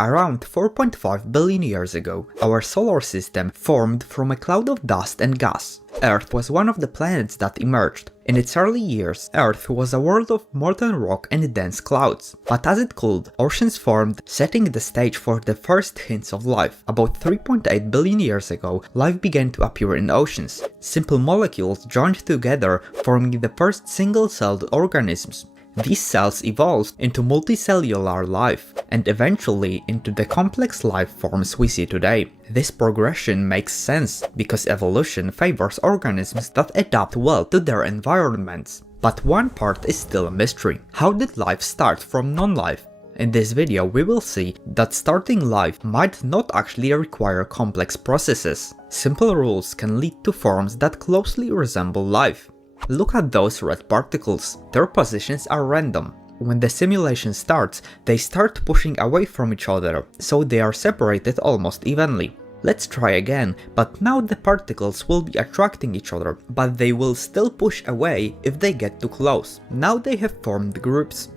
Around 4.5 billion years ago, our solar system formed from a cloud of dust and gas. Earth was one of the planets that emerged. In its early years, Earth was a world of molten rock and dense clouds. But as it cooled, oceans formed, setting the stage for the first hints of life. About 3.8 billion years ago, life began to appear in oceans. Simple molecules joined together, forming the first single-celled organisms. These cells evolved into multicellular life, and eventually into the complex life forms we see today. This progression makes sense, because evolution favors organisms that adapt well to their environments. But one part is still a mystery. How did life start from non-life? In this video we will see that starting life might not actually require complex processes. Simple rules can lead to forms that closely resemble life. Look at those red particles. Their positions are random. When the simulation starts, they start pushing away from each other, so they are separated almost evenly. Let's try again, but now the particles will be attracting each other, but they will still push away if they get too close. Now they have formed groups.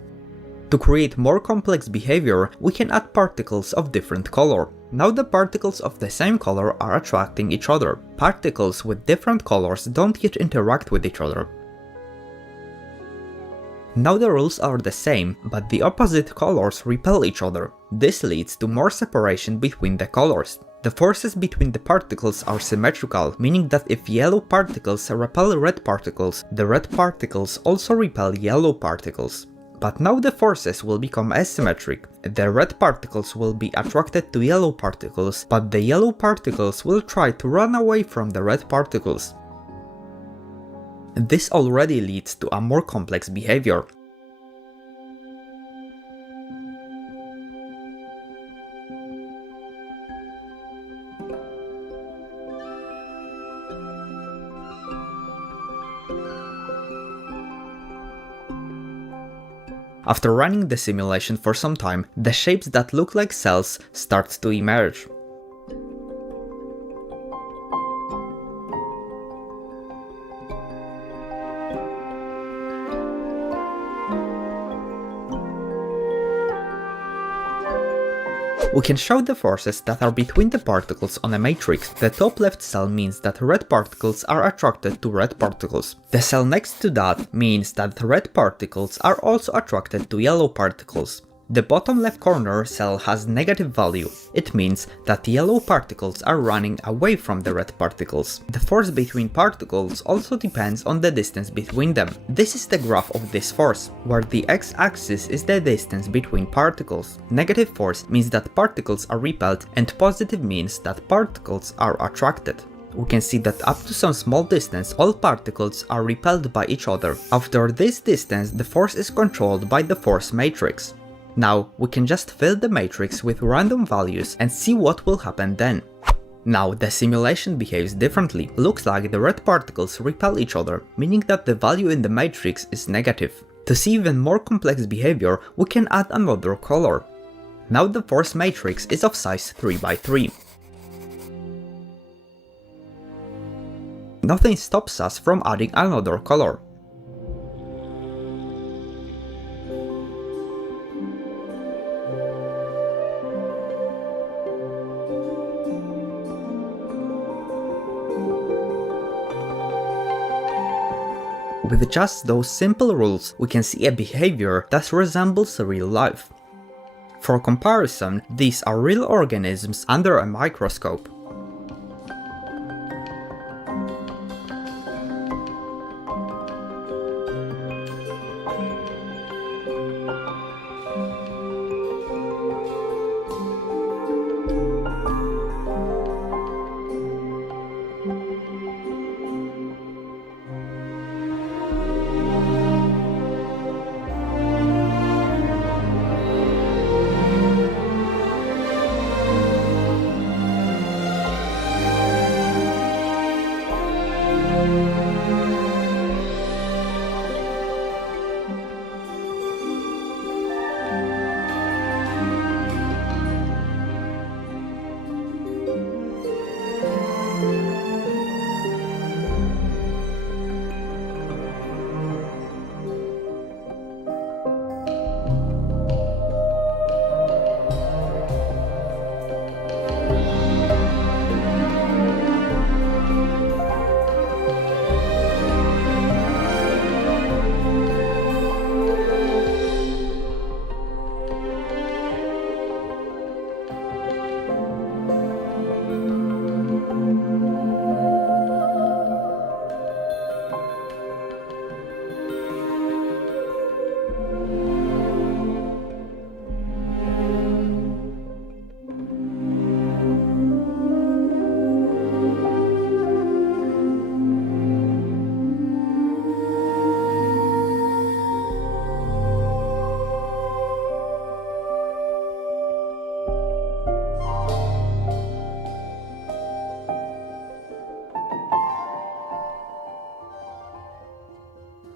To create more complex behavior, we can add particles of different color. Now the particles of the same color are attracting each other. Particles with different colors don't yet interact with each other. Now the rules are the same, but the opposite colors repel each other. This leads to more separation between the colors. The forces between the particles are symmetrical, meaning that if yellow particles repel red particles, the red particles also repel yellow particles. But now the forces will become asymmetric. The red particles will be attracted to yellow particles, but the yellow particles will try to run away from the red particles. This already leads to a more complex behavior. After running the simulation for some time, the shapes that look like cells start to emerge. We can show the forces that are between the particles on a matrix. The top left cell means that red particles are attracted to red particles. The cell next to that means that red particles are also attracted to yellow particles. The bottom left corner cell has negative value. It means that yellow particles are running away from the red particles. The force between particles also depends on the distance between them. This is the graph of this force, where the x-axis is the distance between particles. Negative force means that particles are repelled, and positive means that particles are attracted. We can see that up to some small distance, all particles are repelled by each other. After this distance, the force is controlled by the force matrix. Now, we can just fill the matrix with random values and see what will happen then. Now, the simulation behaves differently. Looks like the red particles repel each other, meaning that the value in the matrix is negative. To see even more complex behavior, we can add another color. Now the force matrix is of size 3 by 3. Nothing stops us from adding another color. With just those simple rules, we can see a behavior that resembles real life. For comparison, these are real organisms under a microscope.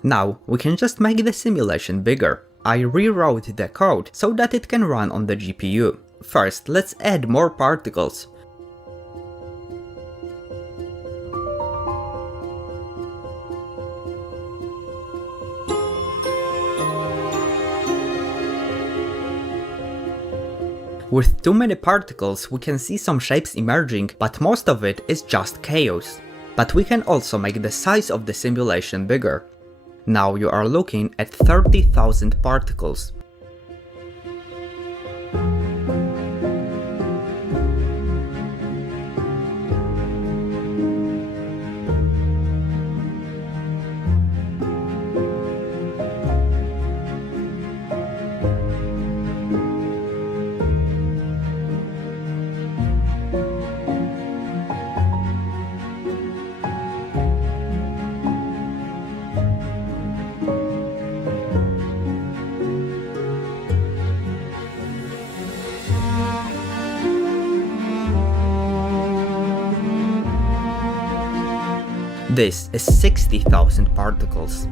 Now, we can just make the simulation bigger. I rewrote the code so that it can run on the GPU. First, let's add more particles. With too many particles, we can see some shapes emerging, but most of it is just chaos. But we can also make the size of the simulation bigger. Now you are looking at 30,000 particles. This is 60,000 particles.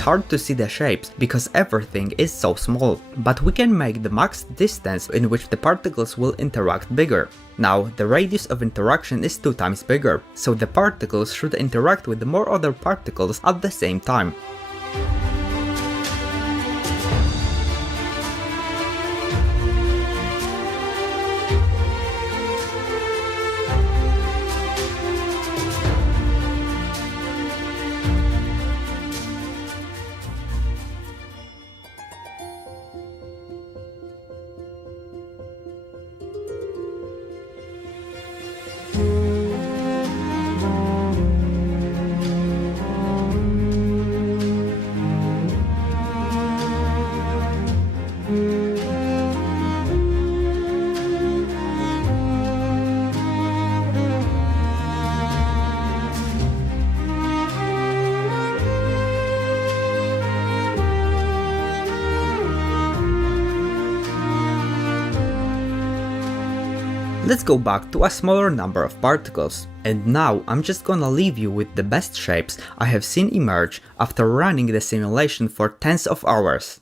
It's hard to see the shapes because everything is so small, but we can make the max distance in which the particles will interact bigger. Now, the radius of interaction is 2 times bigger, so the particles should interact with more other particles at the same time. Let's go back to a smaller number of particles. And now I'm just gonna leave you with the best shapes I have seen emerge after running the simulation for tens of hours.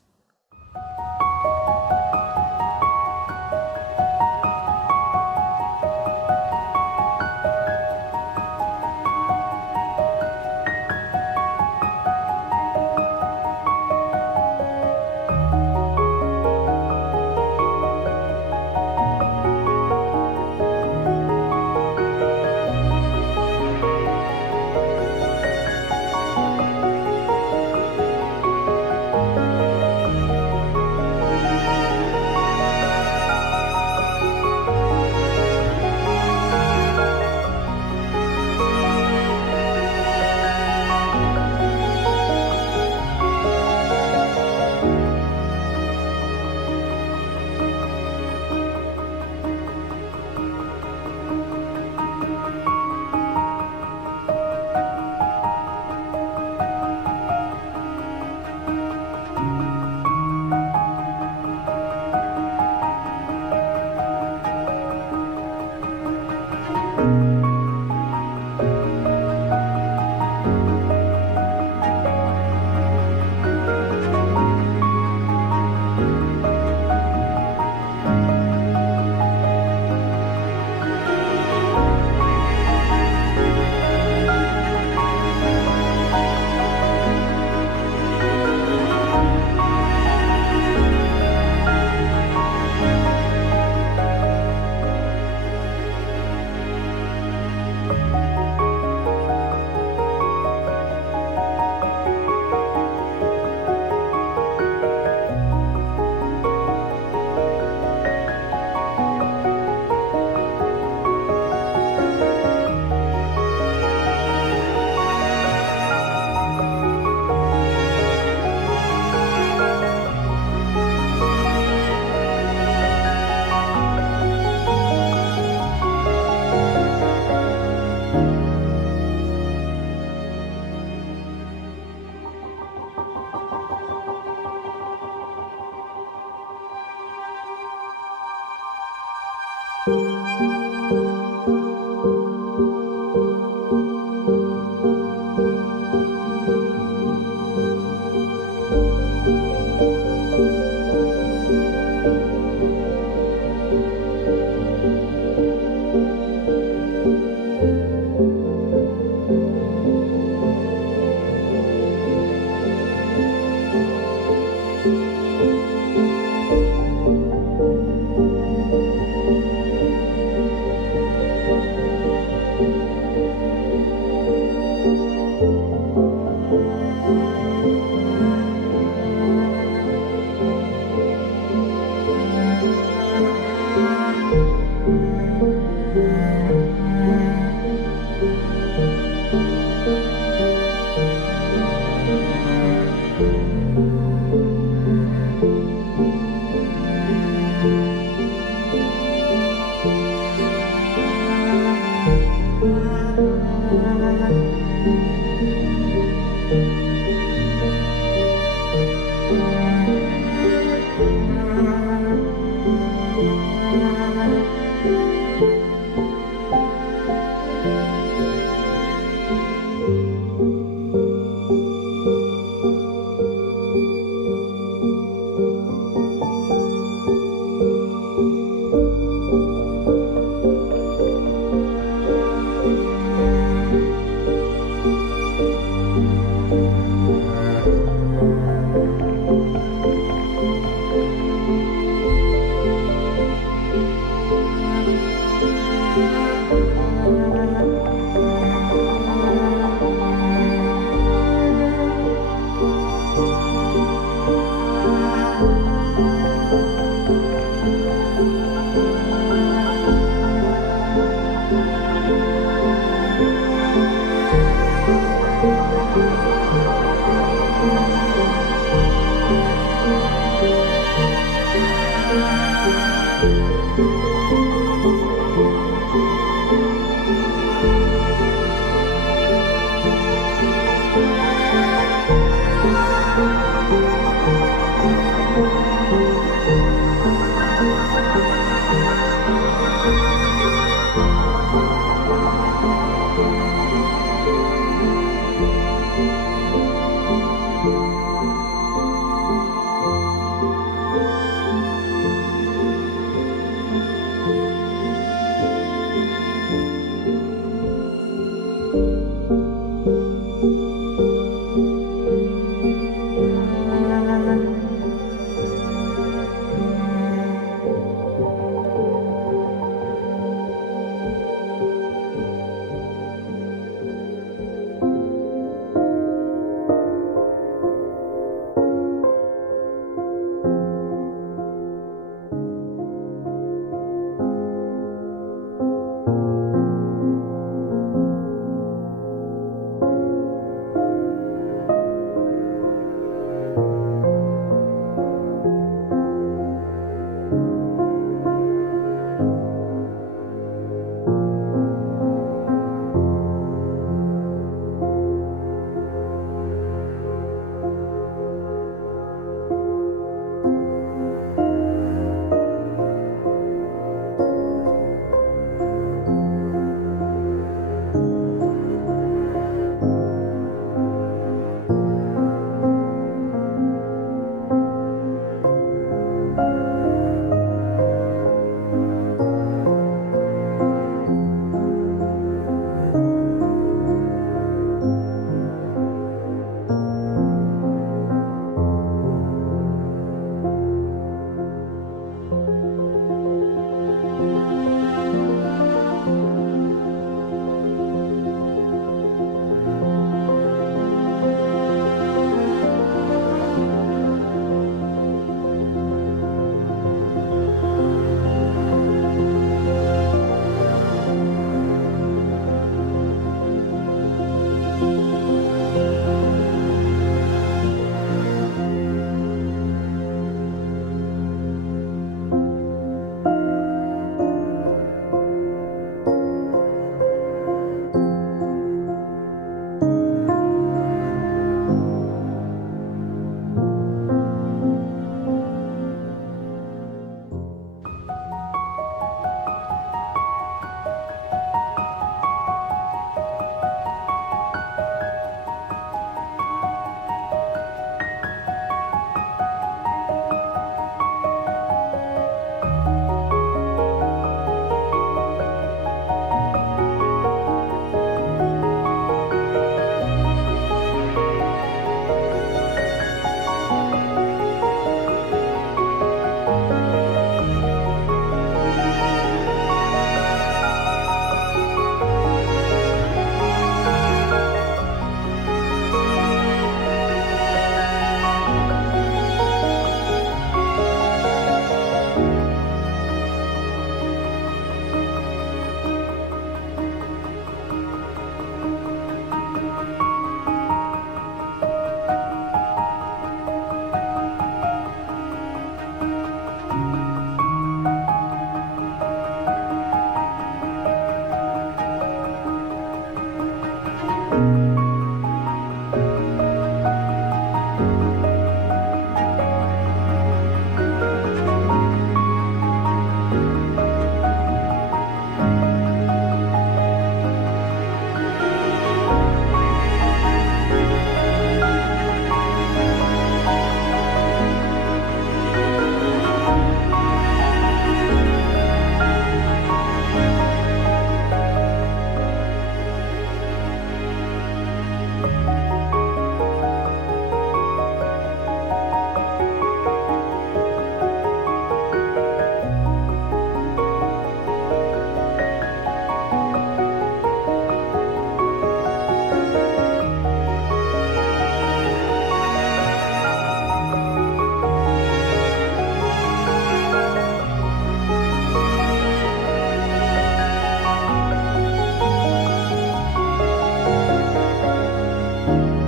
الفيديو.